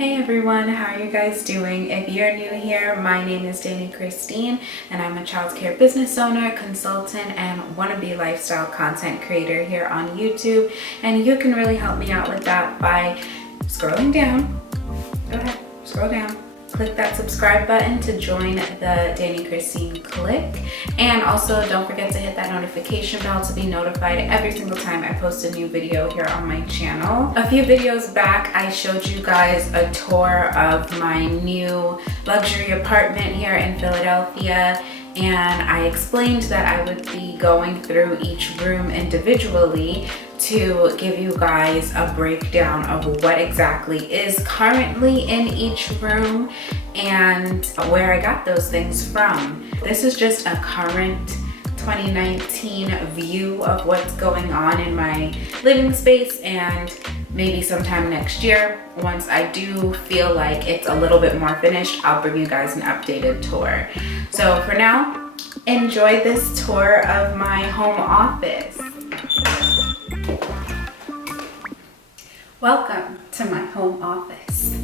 Hey everyone, how are you guys doing? If you're new here, my name is Danny Christine and I'm a childcare business owner, consultant, and wannabe lifestyle content creator here on YouTube. And you can really help me out with that by scrolling down. Go ahead, scroll down. Click that subscribe button to join the Danny Christine clique. And also don't forget to hit that notification bell to be notified every single time I post a new video here on my channel. A few videos back, I showed you guys a tour of my new luxury apartment here in Philadelphia. And I explained that I would be going through each room individually to give you guys a breakdown of what exactly is currently in each room and where I got those things from. This is just a current 2019 view of what's going on in my living space, and maybe sometime next year, once I do feel like it's a little bit more finished, I'll bring you guys an updated tour. So for now, enjoy this tour of my home office. Welcome to my home office.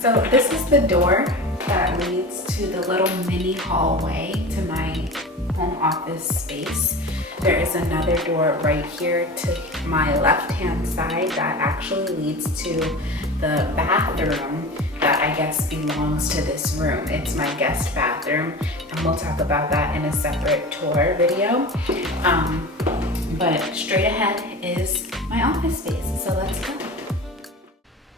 So this is the door that leads to the little mini hallway to my home office space. There is another door right here to my left-hand side that actually leads to the bathroom that I guess belongs to this room. It's my guest bathroom, and we'll talk about that in a separate tour video. But straight ahead is my office space, so let's go.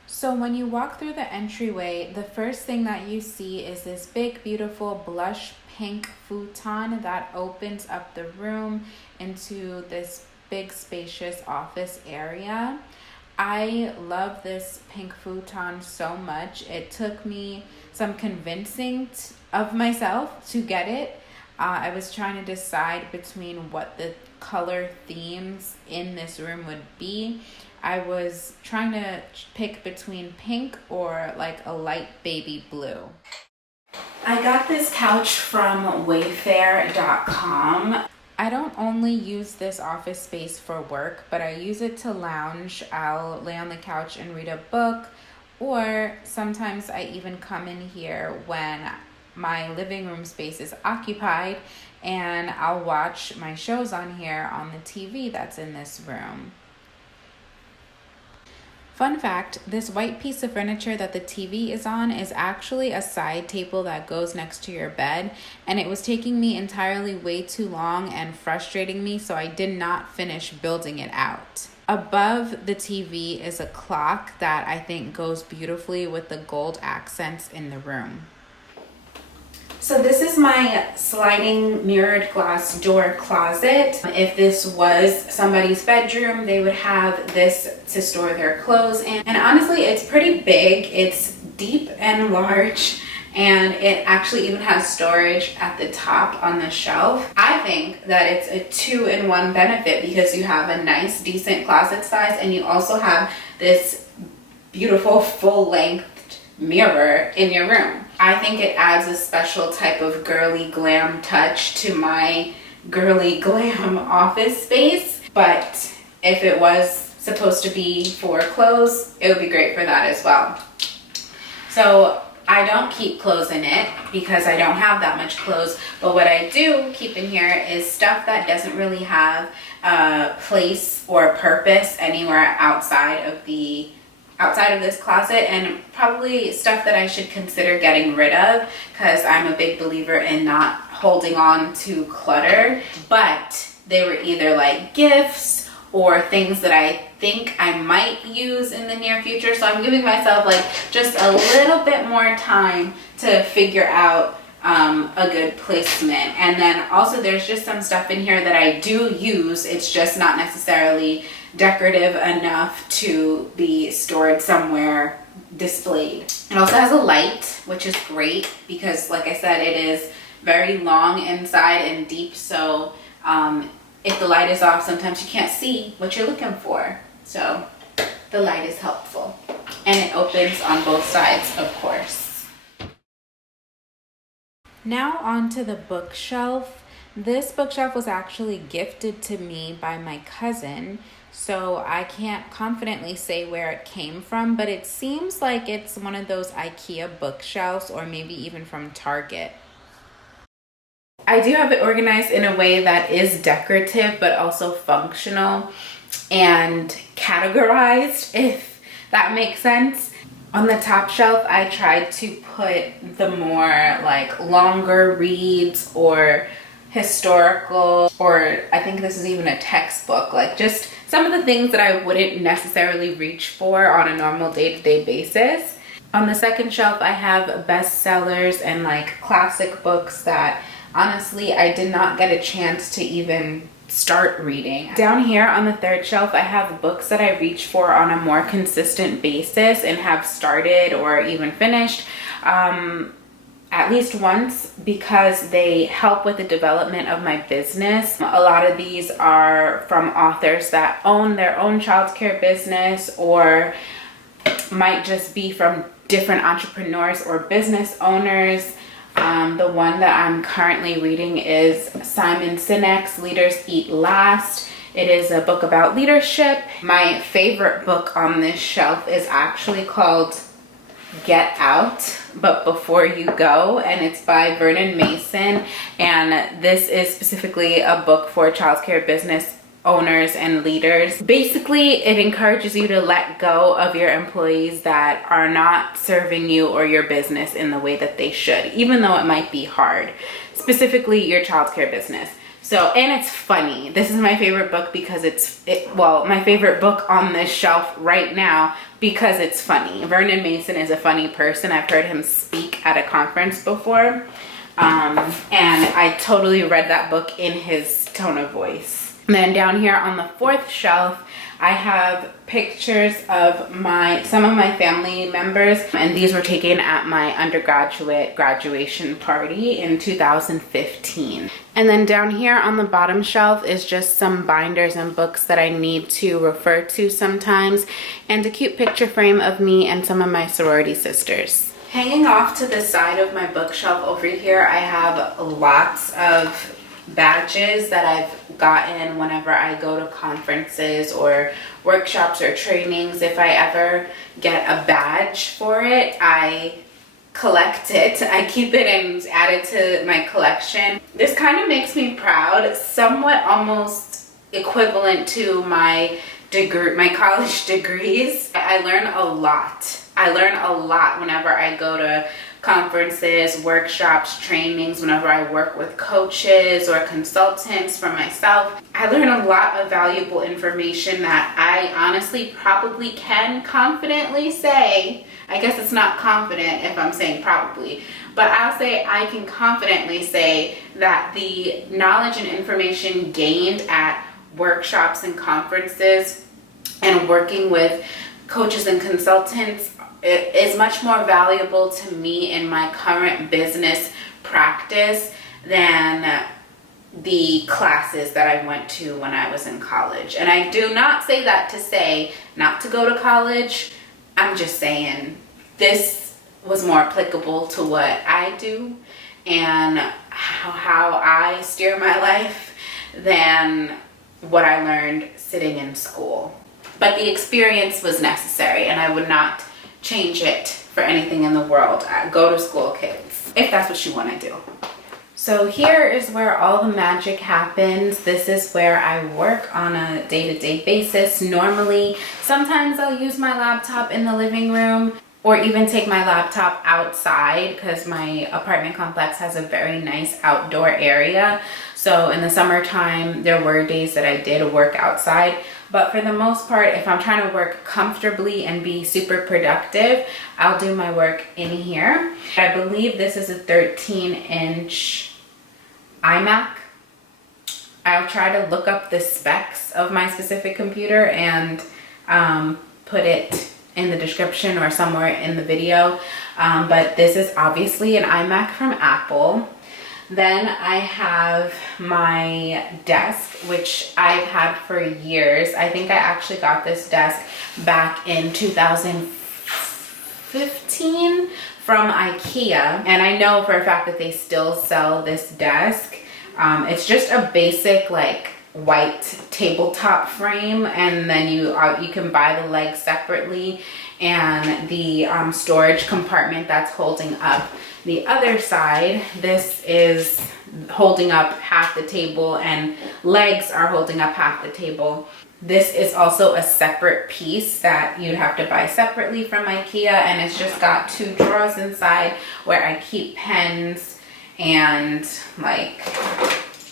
So when you walk through the entryway, the first thing that you see is this big, beautiful blush pink futon that opens up the room into this big, spacious office area. I love this pink futon so much. It took me some convincing of myself to get it. I was trying to decide between what the color themes in this room would be. I was trying to pick between pink or like a light baby blue. I got this couch from Wayfair.com. I don't only use this office space for work, but I use it to lounge. I'll lay on the couch and read a book, or sometimes I even come in here when my living room space is occupied and I'll watch my shows on here on the TV that's in this room. Fun fact, this white piece of furniture that the TV is on is actually a side table that goes next to your bed, and it was taking me entirely way too long and frustrating me, so I did not finish building it out. Above the TV is a clock that I think goes beautifully with the gold accents in the room. So this is my sliding mirrored glass door closet. If this was somebody's bedroom, they would have this to store their clothes in. And honestly, it's pretty big. It's deep and large, and it actually even has storage at the top on the shelf. I think that it's a 2-in-1 benefit because you have a nice, decent closet size, and you also have this beautiful full-length mirror in your room. I think it adds a special type of girly glam touch to my girly glam office space, but if it was supposed to be for clothes, it would be great for that as well. So I don't keep clothes in it because I don't have that much clothes, but what I do keep in here is stuff that doesn't really have a place or purpose anywhere outside of this closet, and probably stuff that I should consider getting rid of because I'm a big believer in not holding on to clutter. But they were either like gifts or things that I think I might use in the near future, so I'm giving myself like just a little bit more time to figure out a good placement. And then also there's just some stuff in here that I do use, it's just not necessarily decorative enough to be stored somewhere displayed. It also has a light, which is great because like I said, it is very long inside and deep, so if the light is off, sometimes you can't see what you're looking for, so the light is helpful. And it opens on both sides, of course. Now onto the bookshelf. This bookshelf was actually gifted to me by my cousin, so I can't confidently say where it came from, but it seems like it's one of those IKEA bookshelves or maybe even from Target. I do have it organized in a way that is decorative but also functional and categorized, if that makes sense. On the top shelf, I tried to put the more like longer reads or historical, or I think this is even a textbook, like just some of the things that I wouldn't necessarily reach for on a normal day-to-day basis. On the second shelf, I have bestsellers and like classic books that honestly I did not get a chance to even start reading. Down here on the third shelf, I have books that I reach for on a more consistent basis and have started or even finished at least once, because they help with the development of my business. A lot of these are from authors that own their own childcare business, or might just be from different entrepreneurs or business owners. The one that I'm currently reading is Simon Sinek's Leaders Eat Last. It is a book about leadership. My favorite book on this shelf is actually called Get Out, but Before You Go, and it's by Vernon Mason, and this is specifically a book for childcare business owners and leaders. Basically, it encourages you to let go of your employees that are not serving you or your business in the way that they should, even though it might be hard, specifically your childcare business. So, and it's funny. This is my favorite book because well, my favorite book on this shelf right now because it's funny. Vernon Mason is a funny person. I've heard him speak at a conference before. And I totally read that book in his tone of voice. And then down here on the fourth shelf, I have pictures of some of my family members, and these were taken at my undergraduate graduation party in 2015. And then down here on the bottom shelf is just some binders and books that I need to refer to sometimes, and a cute picture frame of me and some of my sorority sisters. Hanging off to the side of my bookshelf over here, I have lots of badges that I've gotten whenever I go to conferences or workshops or trainings. If I ever get a badge for it, I collect it. I keep it and add it to my collection. This kind of makes me proud, somewhat almost equivalent to my college degrees. I learn a lot. I learn a lot whenever I go to conferences, workshops, trainings, whenever I work with coaches or consultants for myself. I learn a lot of valuable information that I honestly probably can confidently say, I guess it's not confident if I'm saying probably, but I'll say I can confidently say that the knowledge and information gained at workshops and conferences and working with coaches and consultants, it is much more valuable to me in my current business practice than the classes that I went to when I was in college. And I do not say that to say not to go to college. I'm just saying this was more applicable to what I do and how I steer my life than what I learned sitting in school. But the experience was necessary, and I would not change it for anything in the world. Go to school, kids, if that's what you want to do. So here is where all the magic happens. This is where I work on a day-to-day basis. Normally, sometimes I'll use my laptop in the living room or even take my laptop outside because my apartment complex has a very nice outdoor area. So in the summertime, there were days that I did work outside. But for the most part, if I'm trying to work comfortably and be super productive, I'll do my work in here. I believe this is a 13-inch iMac. I'll try to look up the specs of my specific computer and put it in the description or somewhere in the video. But this is obviously an iMac from Apple. Then I have my desk, which I've had for years. I think I actually got this desk back in 2015 from IKEA. And I know for a fact that they still sell this desk. It's just a basic like white tabletop frame, and then you can buy the legs separately, and the storage compartment that's holding up the other side. This is holding up half the table, and legs are holding up half the table. This is also a separate piece that you'd have to buy separately from IKEA, and it's just got 2 drawers inside where I keep pens and like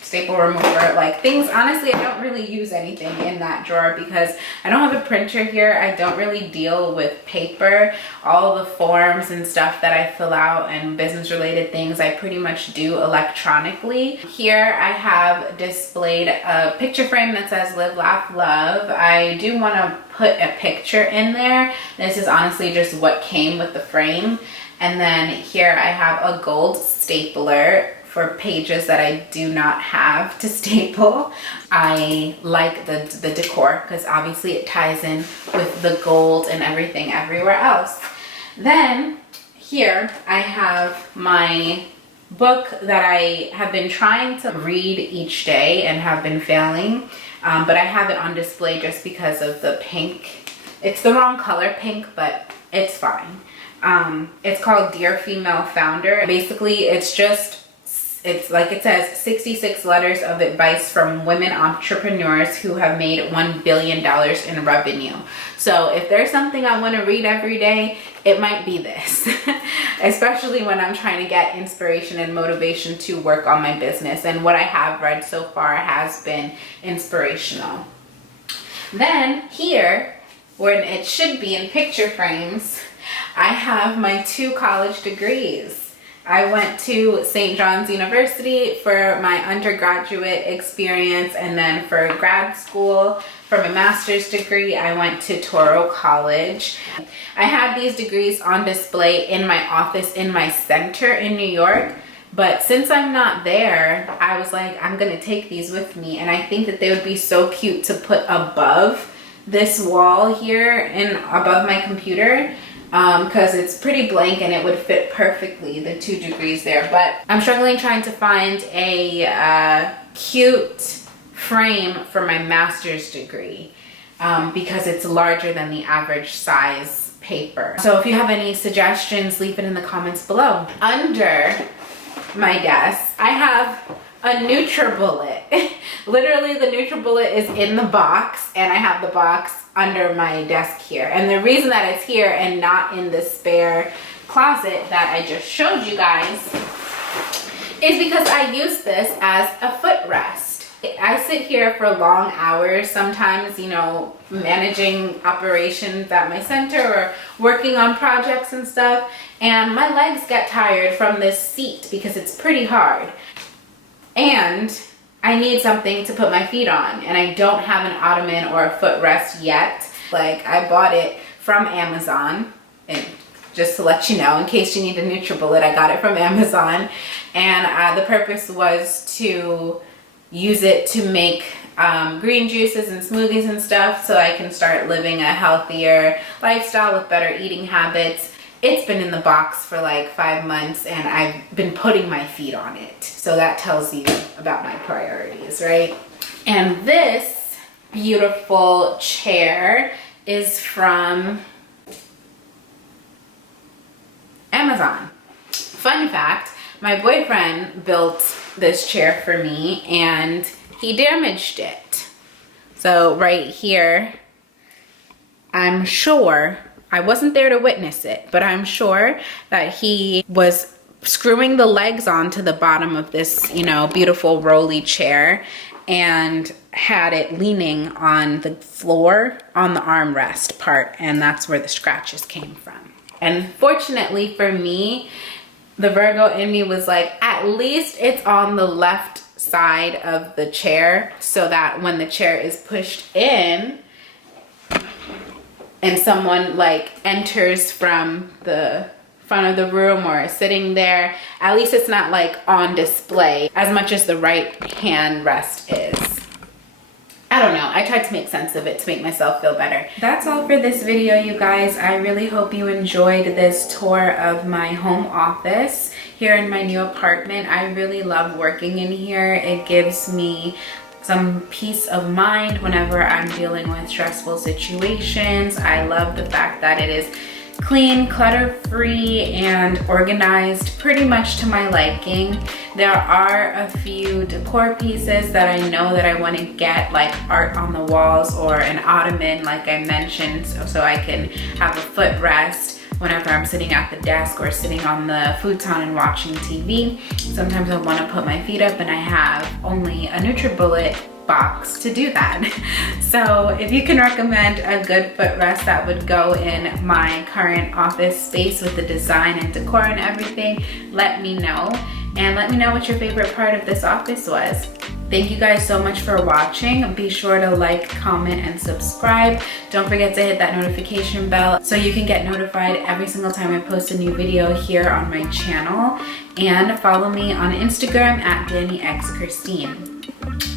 staple remover, like things. Honestly, I don't really use anything in that drawer because I don't have a printer here. I don't really deal with paper. All the forms and stuff that I fill out and business related things, I pretty much do electronically. Here I have displayed a picture frame that says Live, Laugh, Love. I do want to put a picture in there. This is honestly just what came with the frame. And then here I have a gold stapler for pages that I do not have to staple. I like the decor because obviously it ties in with the gold and everything everywhere else. Then here I have my book that I have been trying to read each day and have been failing, but I have it on display just because of the pink. It's the wrong color pink, but it's fine. It's called Dear Female Founder. Basically, it's like it says, 66 letters of advice from women entrepreneurs who have made $1 billion in revenue. So if there's something I want to read every day, it might be this, especially when I'm trying to get inspiration and motivation to work on my business. And what I have read so far has been inspirational. Then here, when it should be in picture frames, I have my 2 college degrees. I went to St. John's University for my undergraduate experience, and then for grad school, for my master's degree, I went to Toro College. I had these degrees on display in my office in my center in New York, but since I'm not there, I was like, I'm gonna take these with me, and I think that they would be so cute to put above this wall here and above my computer. Because it's pretty blank and it would fit perfectly, the 2 degrees there. But I'm struggling trying to find a cute frame for my master's degree because it's larger than the average size paper. So if you have any suggestions, leave it in the comments below. Under my desk, I have a NutriBullet. Literally, the NutriBullet is in the box, and I have the box under my desk here. And the reason that it's here and not in the spare closet that I just showed you guys is because I use this as a footrest. I sit here for long hours, sometimes, you know, managing operations at my center or working on projects and stuff, and my legs get tired from this seat because it's pretty hard. And I need something to put my feet on, and I don't have an ottoman or a footrest yet. Like, I bought it from Amazon, and just to let you know, in case you need a NutriBullet, I got it from Amazon, and the purpose was to use it to make green juices and smoothies and stuff so I can start living a healthier lifestyle with better eating habits. It's been in the box for like 5 months, and I've been putting my feet on it. So that tells you about my priorities, right? And this beautiful chair is from Amazon. Fun fact, my boyfriend built this chair for me and he damaged it. So right here, I'm sure, I wasn't there to witness it, but I'm sure that he was screwing the legs onto the bottom of this, you know, beautiful rolly chair and had it leaning on the floor on the armrest part, and that's where the scratches came from. And fortunately for me, the Virgo in me was like, at least it's on the left side of the chair so that when the chair is pushed in and someone like enters from the front of the room or is sitting there, at least it's not like on display as much as the right hand rest is. I don't know. I tried to make sense of it to make myself feel better. That's all for this video, you guys. I really hope you enjoyed this tour of my home office here in my new apartment. I really love working in here. It gives me some peace of mind whenever I'm dealing with stressful situations. I love the fact that it is clean, clutter-free, and organized pretty much to my liking. There are a few decor pieces that I know that I want to get, like art on the walls or an ottoman like I mentioned, so I can have a footrest whenever I'm sitting at the desk or sitting on the futon and watching TV. Sometimes I want to put my feet up and I have only a NutriBullet box to do that. So if you can recommend a good footrest that would go in my current office space with the design and decor and everything, let me know. And let me know what your favorite part of this office was. Thank you guys so much for watching. Be sure to like, comment, and subscribe. Don't forget to hit that notification bell so you can get notified every single time I post a new video here on my channel. And follow me on Instagram at DannyXChristine.